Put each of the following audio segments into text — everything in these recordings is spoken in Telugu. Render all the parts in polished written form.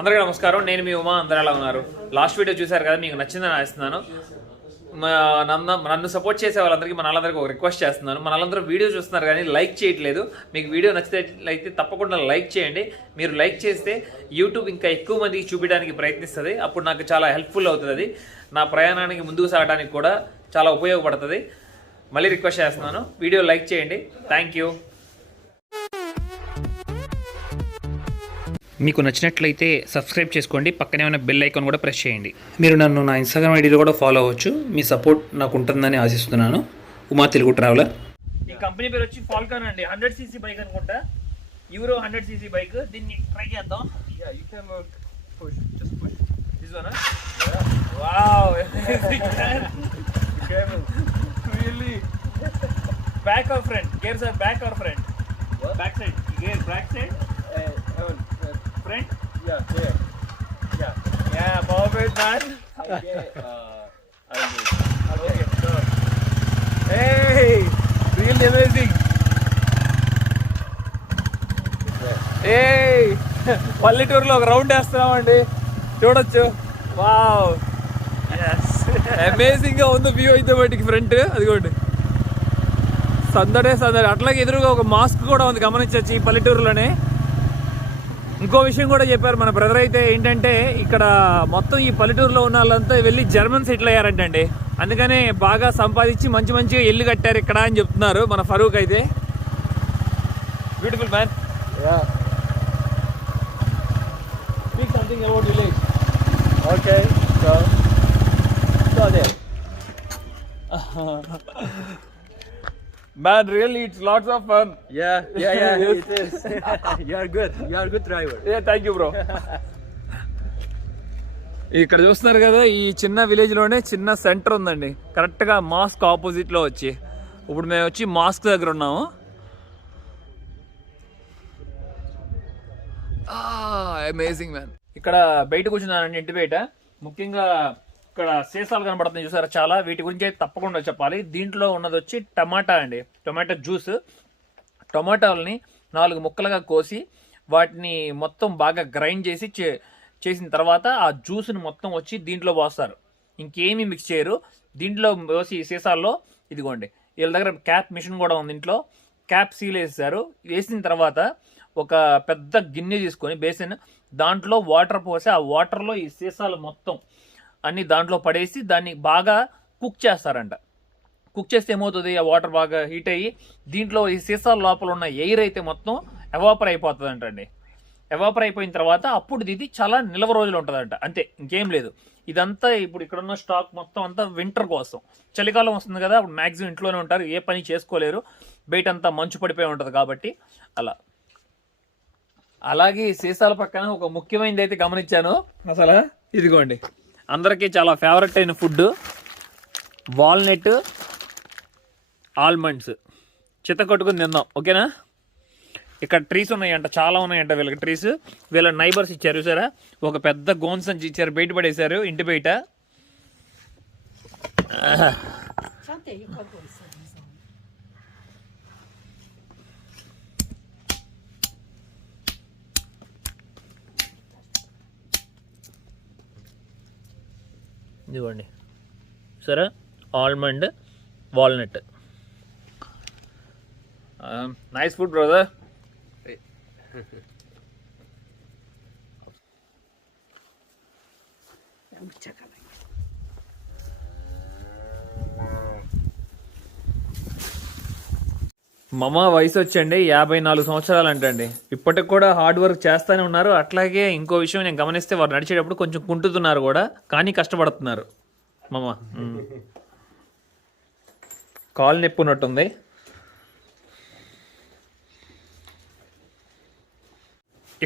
అందరికీ నమస్కారం. నేను మీ ఉమా. అందరూ ఎలా ఉన్నారు? లాస్ట్ వీడియో చూశారు కదా, మీకు నచ్చిందని ఆశిస్తున్నాను. నన్ను సపోర్ట్ చేసే వాళ్ళందరికీ వాళ్ళందరికీ ఒక రిక్వెస్ట్ చేస్తున్నాను. వాళ్ళందరూ వీడియో చూస్తున్నారు కానీ లైక్ చేయట్లేదు. మీకు వీడియో నచ్చితే తప్పకుండా లైక్ చేయండి. మీరు లైక్ చేస్తే యూట్యూబ్ ఇంకా ఎక్కువ మందికి చూపించడానికి ప్రయత్నిస్తుంది. అప్పుడు నాకు చాలా హెల్ప్ఫుల్ అవుతుంది. అది నా ప్రయాణానికి ముందుకు సాగడానికి కూడా చాలా ఉపయోగపడుతుంది. మళ్ళీ రిక్వెస్ట్ చేస్తున్నాను, వీడియో లైక్ చేయండి. Thank you. మీకు నచ్చినట్లయితే సబ్స్క్రైబ్ చేసుకోండి. పక్కనే ఉన్న బెల్ ఐకాన్ కూడా ప్రెస్ చేయండి. మీరు నన్ను నా ఇన్స్టాగ్రామ్ ఐడీలో కూడా ఫాలో అవ్వచ్చు. మీ సపోర్ట్ నాకు ఉంటుందని ఆశిస్తున్నాను. ఉమా తెలుగు ట్రావెలర్. ఈ కంపెనీ పేరు వచ్చి ఫాల్కాన్ అండి. 100cc బైక్ అనుకుంటా, యూరో 100cc బైక్. దీన్ని ట్రై చేద్దాం. Back or front? Gears or back or front? Back side. Gear back side. Front? Yeah, perfect man. Okay, I'll do it. Okay, sure. Hey, really amazing. Hey, పల్లెటూరులో ఒక రౌండ్ వేస్తున్నామండి, చూడొచ్చు. వావ్, అమేజింగ్ గా ఉంది వ్యూ అయితే బయటికి ఫ్రంట్. అదిగోండి, సందడే సందడి. అట్లాగే ఎదురుగా ఒక మాస్క్ కూడా ఉంది, గమనించవచ్చు ఈ పల్లెటూరులోనే. ఇంకో విషయం కూడా చెప్పారు మన బ్రదర్ అయితే, ఏంటంటే ఇక్కడ మొత్తం ఈ పల్లెటూరులో ఉన్న వాళ్ళంతా వెళ్ళి జర్మన్ సెటిల్ అయ్యారంటండి. అందుకనే బాగా సంపాదించి మంచిగా ఇల్లు కట్టారు ఇక్కడ అని చెప్తున్నారు మన ఫరూక్ అయితే. Beautiful man. Speak something about village. Okay, so there. Man, really, it's lots of fun. Yeah, it is. You are good driver. Yeah, thank you, bro. ఇక్కడ చూస్తున్నారు కదా, ఈ చిన్న విలేజ్ లోనే చిన్న సెంటర్ ఉందండి, కరెక్ట్ గా మాస్క్ ఆపోజిట్ లో వచ్చి. ఇప్పుడు మేము వచ్చి మాస్క్ దగ్గర ఉన్నాము. Amazing man. ఇక్కడ బయట కూర్చున్నానండి, ఇంటి బయట. ముఖ్యంగా ఇక్కడ సీసాలు కనబడుతున్నాయి చూసారా, చాలా. వీటి గురించి అయితే తప్పకుండా చెప్పాలి. దీంట్లో ఉన్నది వచ్చి టమాటా అండి, టమాటా జ్యూస్. టమాటాలని 4 ముక్కలుగా కోసి వాటిని మొత్తం బాగా గ్రైండ్ చేసిన తర్వాత ఆ జ్యూస్ని మొత్తం వచ్చి దీంట్లో పోస్తారు. ఇంకేమీ మిక్స్ చేయరు. దీంట్లో పోసి సీసాల్లో, ఇదిగోండి వీళ్ళ దగ్గర క్యాప్ మిషన్ కూడా ఉంది ఇంట్లో. క్యాప్ సీల్ వేసారు. వేసిన తర్వాత ఒక పెద్ద గిన్నె తీసుకొని, బేసిన్, దాంట్లో వాటర్ పోసి ఆ వాటర్లో ఈ సీసాలు మొత్తం అన్ని దాంట్లో పడేసి దాన్ని బాగా కుక్ చేస్తారంట. కుక్ చేస్తే ఏమవుతుంది, ఆ వాటర్ బాగా హీట్ అయ్యి దీంట్లో ఈ సీసాల లోపల ఉన్న ఎయిర్ అయితే మొత్తం ఎవాపర్ అయిపోతుంది అంటండి. ఎవాపర్ అయిపోయిన తర్వాత అప్పుడు ఇది చాలా నిల్వ రోజులు ఉంటుందంట, అంతే, ఇంకేం లేదు. ఇదంతా ఇప్పుడు ఇక్కడున్న స్టాక్ మొత్తం అంతా వింటర్ కోసం. చలికాలం వస్తుంది కదా, అప్పుడు మ్యాక్సిమం ఇంట్లోనే ఉంటారు, ఏ పని చేసుకోలేరు, బయట అంతా మంచు పడిపోయి ఉంటుంది కాబట్టి అలా. అలాగే సీసాల పక్కన ఒక ముఖ్యమైనది అయితే గమనించాను అసలు. ఇదిగోండి, అందరికీ చాలా ఫేవరెట్ అయిన ఫుడ్ వాల్నట్ ఆల్మండ్స్. చిత్త కొట్టుకుని తిందాం, ఓకేనా? ఇక్కడ ట్రీస్ ఉన్నాయంట, చాలా ఉన్నాయంట వీళ్ళకి ట్రీస్. వీళ్ళ నైబర్స్ ఇచ్చారు సరే, ఒక పెద్ద గోన్ సంచి ఇచ్చారు, బయట పడేశారు ఇంటి బయట. ఇదిగోండి సరే, almond walnut. Nice food brother. మమ్మ వయసు వచ్చండి 54 సంవత్సరాలు అంటండి. ఇప్పటికి కూడా హార్డ్ వర్క్ చేస్తూనే ఉన్నారు. అట్లాగే ఇంకో విషయం నేను గమనిస్తే, వారు నడిచేటప్పుడు కొంచెం కుంటుతున్నారు కూడా, కానీ కష్టపడుతున్నారు. మమ్మ కాలు నొప్పి ఉన్నట్టుంది.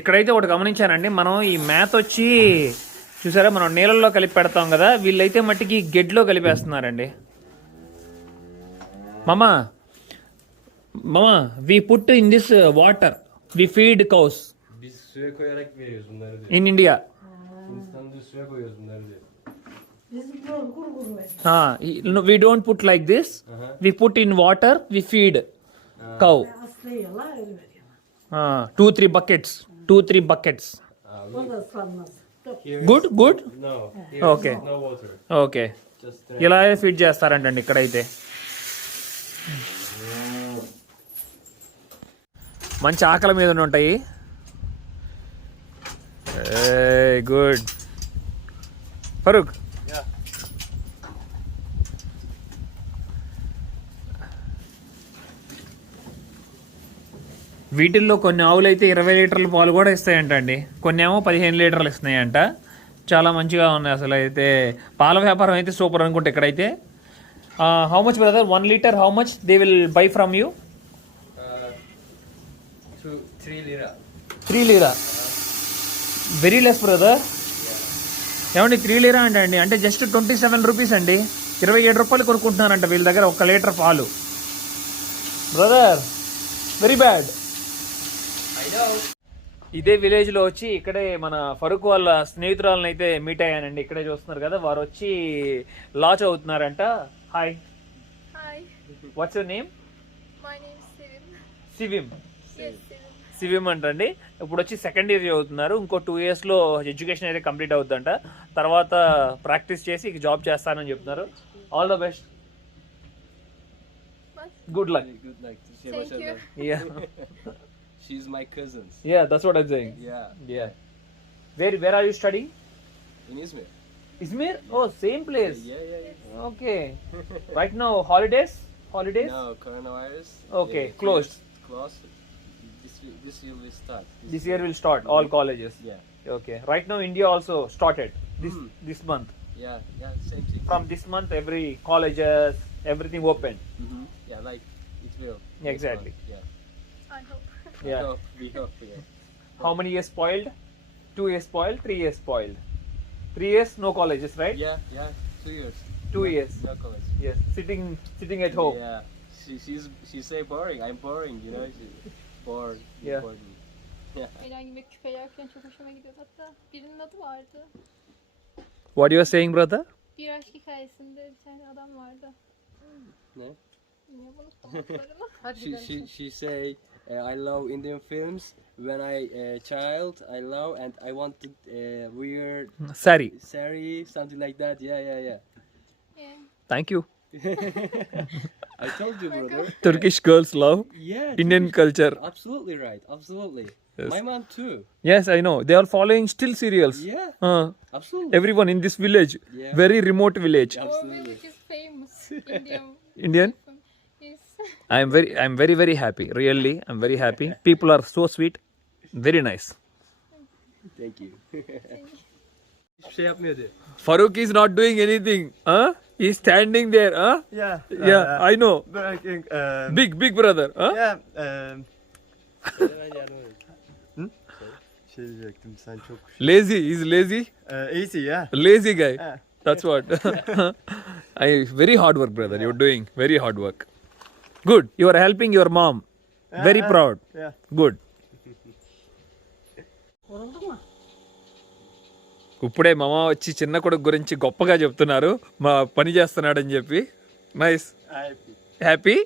ఇక్కడైతే ఒకటి గమనించానండి, మనం ఈ మ్యాథ్ వచ్చి చూసారా, మనం నీళ్ళల్లో కలిపి పెడతాం కదా, వీళ్ళైతే మట్టికి గెడ్లో కలిపేస్తున్నారండి. మమ్మ, we put in this water, we feed cows. Biz suya koyarak veriyoruz bunları diyor. In India. İnsan diyor suya koyuyoruz bunları diyor. No, we don't put like this. We put in water, we feed cow. 2-3 buckets. O da ıslanmaz. Here good good no. Here Okay. no water. Okay Just ఇలా ఫీడ్ చేస్తారంటండి ఇక్కడైతే మంచి ఆకలి మీద ఉంటాయి గుడ్ ఫరూక్ Yeah. వీటిల్లో కొన్ని ఆవులు అయితే 20 లీటర్ల పాలు కూడా ఇస్తాయంట అండి కొన్ని ఏమో 15 లీటర్లు ఇస్తున్నాయంట చాలా మంచిగా ఉన్నాయి అసలు అయితే పాల వ్యాపారం అయితే సూపర్ అనుకుంటే ఇక్కడైతే how much brother 1 litre how much they will buy from you 3 lira. 3 లీరా very less brother ఏమండి 3 లీరా అండి అంటే జస్ట్ 27 రూపీస్ అండి 27 రూపాయలు కొనుక్కుంటున్నారంట వీళ్ళ దగ్గర 1 లీటర్ పాలు బ్రదర్ వెరీ బ్యాడ్ ఇదే విలేజ్ లో వచ్చి ఇక్కడే మన ఫరూక్ వాళ్ళ స్నేహితురాలను అయితే మీట్ అయ్యానండి ఇక్కడే చూస్తున్నారు కదా వారు వచ్చి లా చదువుతున్నారంట hi Hi, what's your name my name is Sivim. Sivim Yes, Sivim. Sivim అంటండి ఇప్పుడు వచ్చి సెకండ్ ఇయర్ చదువుతున్నారు ఇంకో 2 years లో ఎడ్యుకేషన్ అయితే కంప్లీట్ అవుతుందంట తర్వాత ప్రాక్టీస్ చేసి జాబ్ చేస్తానని చెప్తున్నారు all the best good luck Good luck. Thank you. Yeah She's my cousins. Yeah that's what I'm saying Yeah. Yeah where are you studying In Izmir. Izmir oh same place Yeah. okay right now holidays No, coronavirus. Okay, closed. Closed. This year will start. this year will start all colleges Yeah. okay right now India also started Hmm. this month Yeah. Same thing. from this month every colleges everything open Yeah, like it will. Exactly. Yeah. I hope. yeah We hope. Yeah. how many years spoiled 2 years spoiled 3 years spoiled 3 years no colleges right Yeah. 2 years. 2 years No college. yes sitting at home Yeah. She say boring. I'm boring. You know. She's bored. Yeah. Bored me. Yeah. Herhangi bir küpe yerken çok hoşuma gidiyordu. Hatta birinin adı vardı. what you are saying brother Bir aşk hikayesinde bir tane adam vardı. Ne? Bilmiyorum unuttum adlarını. She say I love Indian films. When I child, I love and I want to wear sorry saree, something like that. Yeah. Yeah. thank you I told you, brother. Turkish girls love Yeah. Indian culture Absolutely right. Absolutely. Yes. My mom too. yes I know they are following still serials Yeah. Absolutely. everyone in this village Yeah. very remote village O Absolutely. village is famous. Indian. Indian Yes. I'm very happy really I'm very happy people are so sweet very nice Thank you. Hiçbir şey yapmıyordu. Farooq is not doing anything he's standing there Yeah. I know Working. big brother Yeah. Şey diyecektim sen çok lazy he's lazy easy yeah. lazy guy Yeah. that's what very hard work brother you're doing very hard work good you are helping your mom very proud Yeah. good Oldu mu? ఇప్పుడే మామ వచ్చి చిన్న కొడుకు గురించి గొప్పగా చెప్తున్నారు మా పని చేస్తున్నాడని చెప్పి nice Happy. Happy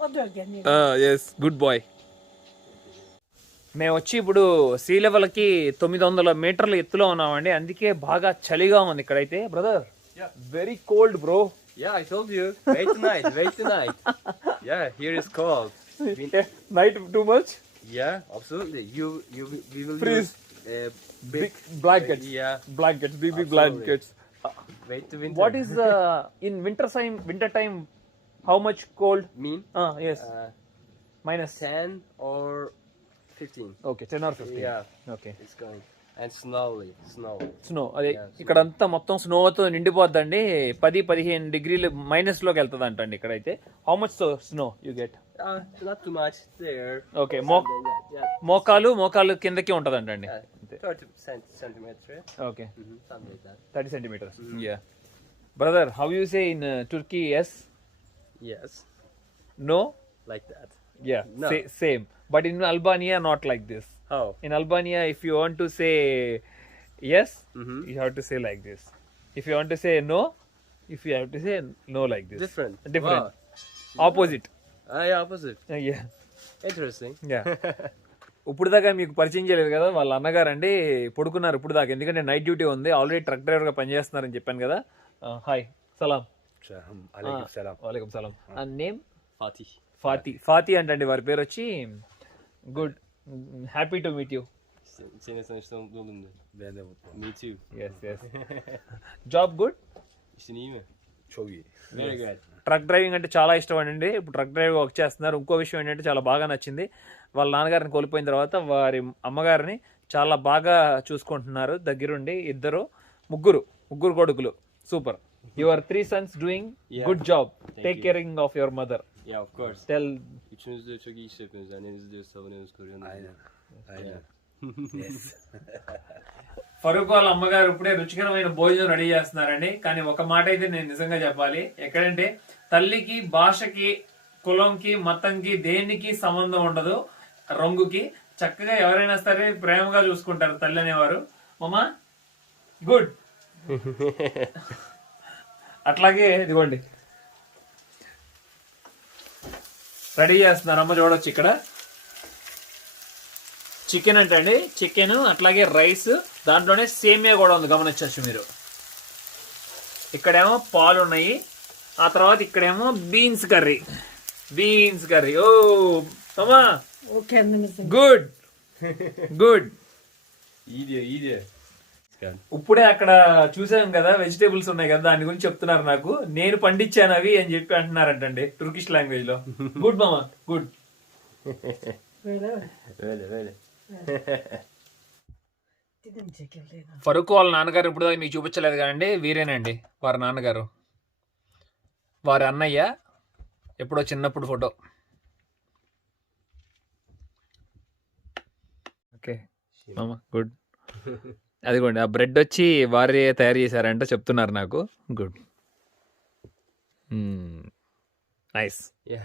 O da öğreniyor. Yes good boy మేము వచ్చి ఇప్పుడు సీ లెవెల్కి 900 మీటర్ల ఎత్తులో ఉన్నామండి అందుకే బాగా చలిగా ఉంది ఇక్కడైతే brother very cold bro Yeah, I told you. Wait tonight. Wait tonight. Yeah, here is cold. Night too much Yeah, absolutely. We will Freeze. use big blankets Yeah. blankets big Absolutely. blankets Wait to winter. what is in winter time how much cold mean? yes Uh, minus 10 or 15. okay 10 or 15 Yeah, okay it's going. And snow. Snow అదే Yeah, snow. ఇక్కడంతా మొత్తం స్నోతో నిండిపోద్దండి 10-15 డిగ్రీలు మైనస్ లోకి వెళ్తుంది అంటండి ఇక్కడైతే how much snow you get Not too much there. Okay Yeah, మోకాలు కిందకి ఉంటుంది అంటండి yeah. 30 centimeter. Okay Something like that. 30 centimeters yeah brother how you say in Turkey yes Yes, no like that. yeah No. same but in Albania not like this How? in Albania if you want to say yes Mhm. you have to say like this if you want to say no if you have to say no like this Different. different Wow. opposite Yeah, opposite. yeah Interesting. yeah ఇప్పుడు దాకా మీకు పరిచయం చేయలేదు కదా, వాళ్ళ అన్నగారు అండి పడుకున్నారు ఇప్పుడు దాకా, ఎందుకంటే నైట్ డ్యూటీ ఉంది, ఆల్రెడీ ట్రక్ డ్రైవర్గా పనిచేస్తున్నారని చెప్పాను కదా. హాయ్, సలాం. Alaikum salam. వాలేకం సలాం. Name Fatih. ఫాతి అంటే వారి పేరు వచ్చి. Good, happy to meet you. Seni tanıştığım mutlu oldum de. Ben de mutluyum. Me too. Yes job good. İşin iyi mi? Çok iyi. Very good. Truck driving అంటే చాలా ఇష్టం అండి, ఇప్పుడు ట్రక్ డ్రైవర్ వర్క్ చేస్తున్నారు. ఇంకో విషయం ఏంటంటే చాలా బాగా నచ్చింది, వాళ్ళ నాన్నగారిని కోల్పోయిన తర్వాత వారి అమ్మగారిని చాలా బాగా చూసుకుంటున్నారు దగ్గరుండి. ముగ్గురు కొడుకులు. Super. Your 3 sons doing Yeah. good job. Take you. caring of your mother. Yeah, of course. Tell. Üçünüz de çok iyi iş yapıyorsunuz. Annenizi de savunuyorsunuz, koruyorsunuz. Aynen. Yes. Farooq వాళ్ళ అమ్మగారు ఇప్పుడే రుచికరమైన భోజనం రెడీ చేస్తున్నారండి. కానీ ఒక మాట అయితే నేను నిజంగా చెప్పాలి, ఎక్కడంటే తల్లికి భాషకి కులంకి మతంకి దేనికి సంబంధం ఉండదు, రంగుకి. చక్కగా ఎవరైనా సరే ప్రేమగా చూసుకుంటారు తల్లి అనేవారు. మమ్మా గుడ్. అట్లాగే ఇదిగోండి రెడీ చేస్తున్నారు అమ్మ, చూడొచ్చు ఇక్కడ చికెన్ అంటే అండి, చికెన్ అట్లాగే రైస్, దాంట్లోనే సేమియా కూడా ఉంది, గమనించవచ్చు మీరు. ఇక్కడేమో పాలు ఉన్నాయి, ఆ తర్వాత ఇక్కడేమో బీన్స్ కర్రీ. ఓ అమ్మా O kendimizin. Good. İyi diyor, iyi diyor. ఇప్పుడే అక్కడ చూసాం కదా వెజిటేబుల్స్ ఉన్నాయి కదా, దాని గురించి చెప్తున్నారు నాకు. నేను పండించాను అవి అని చెప్పి అంటున్నారంటండి టుర్కిష్ లాంగ్వేజ్ లో. గుడ్ మామా, good. Böyle mi? Böyle. Dedim çekildiğini. Farooq వాళ్ళ నాన్నగారు ఇప్పుడు దాకా మీకు చూపించలేదు కదండి, వీరేనండి వారి నాన్నగారు, వారి అన్నయ్య. ఎప్పుడో చిన్నప్పుడు ఫోటో. ఓకే మామా, గుడ్. అదిగోండి ఆ బ్రెడ్ వచ్చి వారే తయారు చేశారంట చెప్తున్నారు నాకు. Good, nice. Yeah.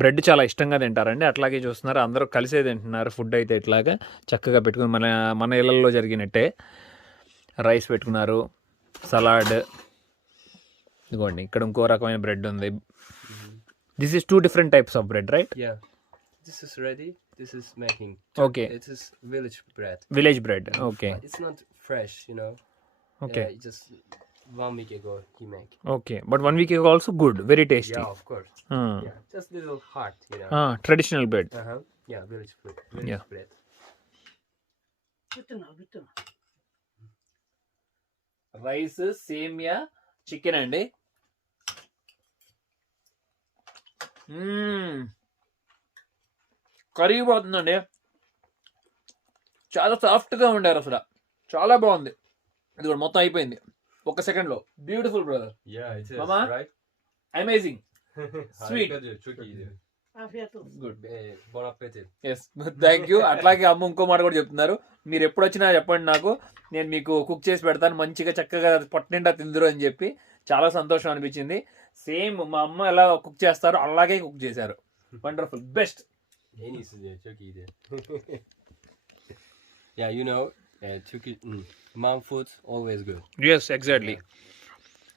బ్రెడ్ చాలా ఇష్టంగా తింటారండి, అట్లాగే చూస్తున్నారు అందరూ కలిసే తింటున్నారు ఫుడ్ అయితే. ఇట్లాగా చక్కగా పెట్టుకుని మన ఇళ్ళల్లో జరిగినట్టే రైస్ పెట్టుకున్నారు, సలాడ్. ఇదిగోండి ఇక్కడ ఇంకో రకమైన బ్రెడ్ ఉంది. This is 2 different types of bread, right? Yeah. This is ready. This is making. Okay. It is village bread. Village bread, okay. It's not fresh, you know. Okay. Just 1 week ago he make. Okay, but 1 week ago also good, very tasty. Yeah, of course. Yeah, just little hard, you know. Traditional bread. Yeah, village bread. Yeah. Bread. Bütün al. Rice, సేమియా, చికెన్ అండి. కరిగిపోతుందండి, చాలా సాఫ్ట్గా ఉండారు అసలు, చాలా బాగుంది. ఇది కూడా మొత్తం అయిపోయింది 1 second. Beautiful brother. Yeah, it is. Mama? Right? Amazing. Sweet. Harika diyor, çok iyi diyor. Afiyet olsun. Good. Bon appetit. Yes, thank you. అట్లాగే అమ్మ ఇంకో మాట కూడా చెప్తున్నారు, మీరు ఎప్పుడు వచ్చినా చెప్పండి నాకు, నేను మీకు కుక్ చేసి పెడతాను, మంచిగా చక్కగా పొట్టిండా తిందురు అని చెప్పి. చాలా సంతోషం అనిపించింది. సేమ్ మా అమ్మ ఎలా కుక్ చేస్తారో అలాగే కుక్ చేశారు. Wonderful, best. En iyisi diyor, çok iyi diyor. Yeah, you know, Turkish mom food always good. Yes, exactly.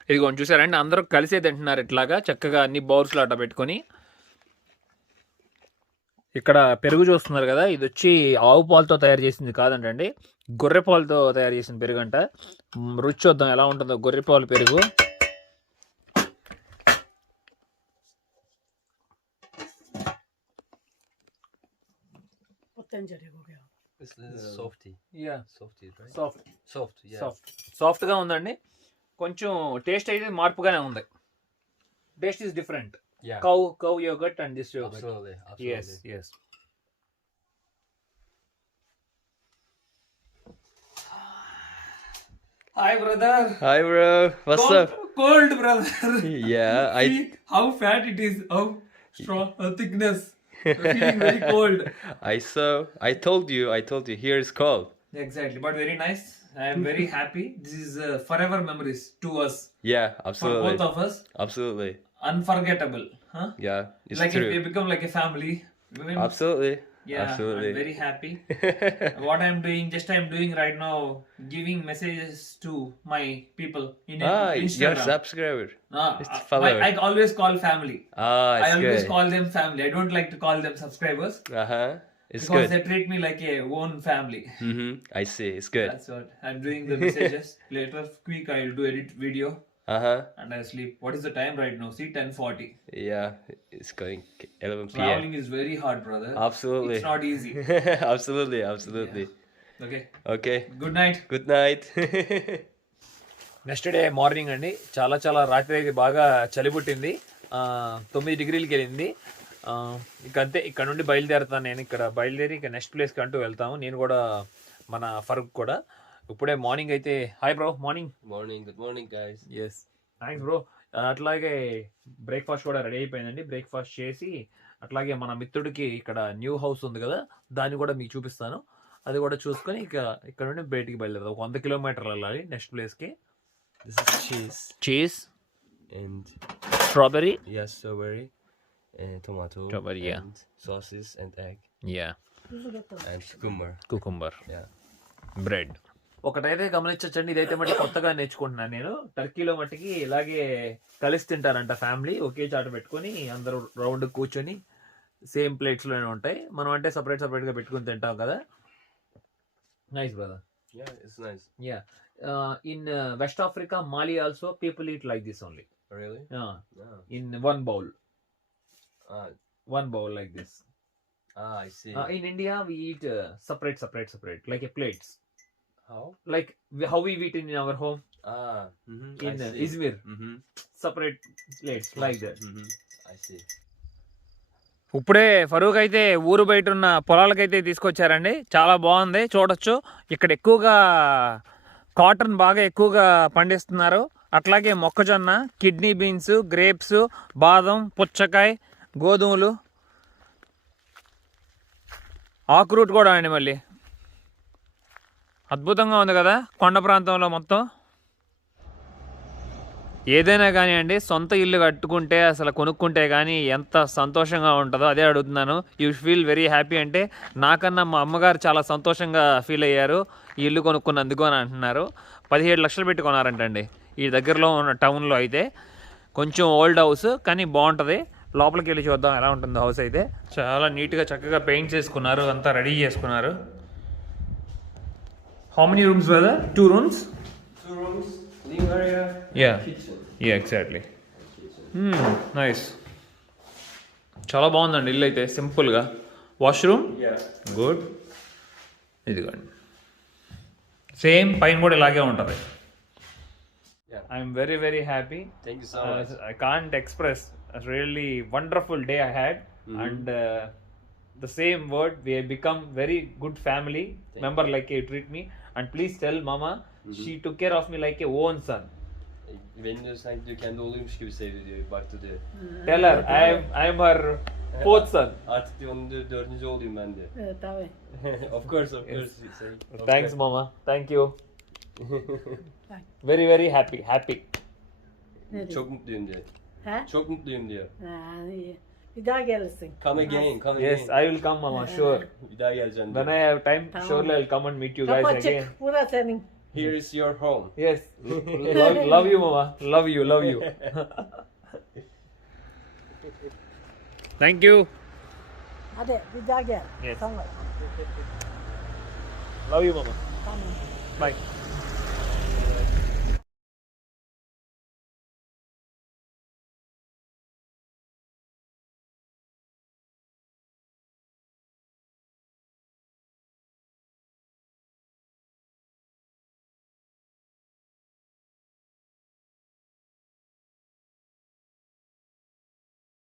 ఇదిగోండి చూసారండి, అందరూ కలిసే తింటున్నారు ఇట్లాగా చక్కగా అన్ని బౌల్స్లో అట్లా పెట్టుకొని. ఇక్కడ పెరుగు చూస్తున్నారు కదా, ఇది వచ్చి ఆవు పాలతో తయారు చేసింది కాదంటండి, గొర్రె పాలతో తయారు చేసిన పెరుగు అంట. రుచి చూద్దాం ఎలా ఉంటుందో గొర్రె పాలు పెరుగు. O tencereye koyalım. It's a little softy. Softy, right? Soft, yeah. సాఫ్ట్గా ఉందండి, కొంచెం టేస్ట్ అయితే మార్పుగానే ఉంది. Taste is different. Yeah. Cow yoghurt and this yoghurt. Absolutely. Yes. Hi brother. Hi bro, what's up? Cold brother. Yeah, See how fat it is, how strong, thickness. Feeling very cold. I told you here is cold. Exactly, but very nice. I am very happy. This is forever memories to us. Yeah, For absolutely. both of us. Absolutely. Unforgettable. Huh? Yeah, it's like true. we become like a family. Absolutely. Yeah, Absolutely. I'm very happy. What I'm doing right now, giving messages to my people in Your Instagram. subscriber. It's I follower. always call family. Ah, I it's always good. call them family. I don't like to call them subscribers. Uh-huh. It's because good. they treat me like a own family. I see. It's good. That's what I'm doing the messages. Later, quick, I'll do edit video and I sleep. What is the time right now? See, 10:40. Yeah, it's going 11 p.m. Traveling is very hard, brother. Absolutely. It's not easy. Absolutely. Okay. Okay. Good night. Good night. Next day morning అండి, చాలా చాలా రాత్రి అయితే బాగా చలి పుట్టింది. 9 డిగ్రీలకి వెళ్ళింది. ఇక అంతే, ఇక్కడ నుండి బయలుదేరుతాను నేను. ఇక్కడ బయలుదేరి ఇక నెక్స్ట్ ప్లేస్కి అంటూ వెళ్తాము. నేను కూడా మన ఫరూక్ కూడా. ఇప్పుడే మార్నింగ్ అయితే, hi bro, morning. Good morning, guys. Yes, thanks bro. అట్లాగే బ్రేక్ఫాస్ట్ కూడా రెడీ అయిపోయిందండి. బ్రేక్ఫాస్ట్ చేసి అట్లాగే మన మిత్రుడికి ఇక్కడ న్యూ హౌస్ ఉంది కదా, దాన్ని కూడా మీకు చూపిస్తాను. అది కూడా చూసుకొని ఇక ఇక్కడ నుండి బయటికి బయలుదేరుతాం. 100 కిలోమీటర్లు వెళ్ళాలి నెక్స్ట్ ప్లేస్కి. This is cheese cheese, and strawberry, strawberry and tomato Strawberry, yeah. and sauces and egg yeah, and cucumber. Cucumber, Yeah. Bread. ఒకటైతే గమనించండి, ఇదైతే మట్టి కొత్తగా నేర్చుకుంటున్నాను నేను. టర్కీలో మట్టికి ఇలాగే కలిసి తింటారంట ఫ్యామిలీ, ఒకే చాట పెట్టుకొని అందరూ రౌండ్ కూర్చొని సేమ్ ప్లేట్స్లోనే ఉంటాయి. మనం అంటే సపరేట్గా పెట్టుకుని తింటాం కదా. Nice brother. Yeah, it's nice. Yeah, in west Africa, Mali also people eat like this only. Really? Yeah. In one bowl like this. I see. In India we eat separate like a plates, How? like how we eat in our home in I see. Izmir, separate plates like that. I see. ఇప్పుడే ఫరూక్ అయితే ఊరు బయట ఉన్న పొలాలకైతే తీసుకొచ్చారండి. చాలా బాగుంది, చూడొచ్చు. ఇక్కడ ఎక్కువగా కాటన్ బాగా ఎక్కువగా పండిస్తున్నారు. అట్లాగే మొక్కజొన్న, కిడ్నీ బీన్స్, గ్రేప్స్, బాదం, పుచ్చకాయ, గోధుమలు, ఆకురూట్ కూడా అండి. మళ్ళీ అద్భుతంగా ఉంది కదా కొండ ప్రాంతంలో మొత్తం. ఏదైనా కానీ అండి, సొంత ఇల్లు కట్టుకుంటే అసలు కొనుక్కుంటే కానీ ఎంత సంతోషంగా ఉంటుందో అదే అడుగుతున్నాను. యూ ఫీల్ వెరీ హ్యాపీ అంటే, నాకన్నా మా అమ్మగారు చాలా సంతోషంగా ఫీల్ అయ్యారు ఈ ఇల్లు కొనుక్కున్నందుకు అని అంటున్నారు. 17 లక్షలు పెట్టి కొనారంటండి ఈ దగ్గరలో ఉన్న టౌన్లో. అయితే కొంచెం ఓల్డ్ హౌస్ కానీ బాగుంటుంది. లోపలికి వెళ్ళి చూద్దాం ఎలా ఉంటుందో హౌస్. అయితే చాలా నీట్గా చక్కగా పెయింట్ చేసుకున్నారు, అంతా రెడీ చేసుకున్నారు. How many rooms brother? 2 rooms? 2 rooms, living area, Yeah. kitchen. Yeah, exactly. Nice, చాలా బాగుందండి ఇల్లు అయితే. సింపుల్గా వాష్రూమ్, Yeah. గుడ్. ఇదిగోండి, సేమ్ పైన కూడా ఇలాగే ఉంటుంది. Yeah. I'm very very happy. Thank you so much. I can't express a really wonderful day I had, and the same word, we have become very good family member like you treat me. And please tell mama, she took care of me like a own son. Beni de sanki diyor kendi oğluymuş gibi sevdi diyor, baktı diyor. Tell her I am her 4th son. Artık diyor onun diyor 4. oğluyum ben diyor. Tá bem. Of course you say. Of Thanks course. mama, thank you. Very very happy. Çok mutluyum diyor. Ha? Çok mutluyum diyor. Ha, iyi. Bir daha gelirsin. Come again, come Yes, again. I will come mama, sure. Bir daha geleceğim When diyor. I have time, Tamam. surely I'll come and meet you guys Kapı again. açık. Burası senin. Here is your home. Yes. love you mama, love you. Thank you. Hadi bir daha gel. Yes. Tamam. Love you mama. Tamam. Bye.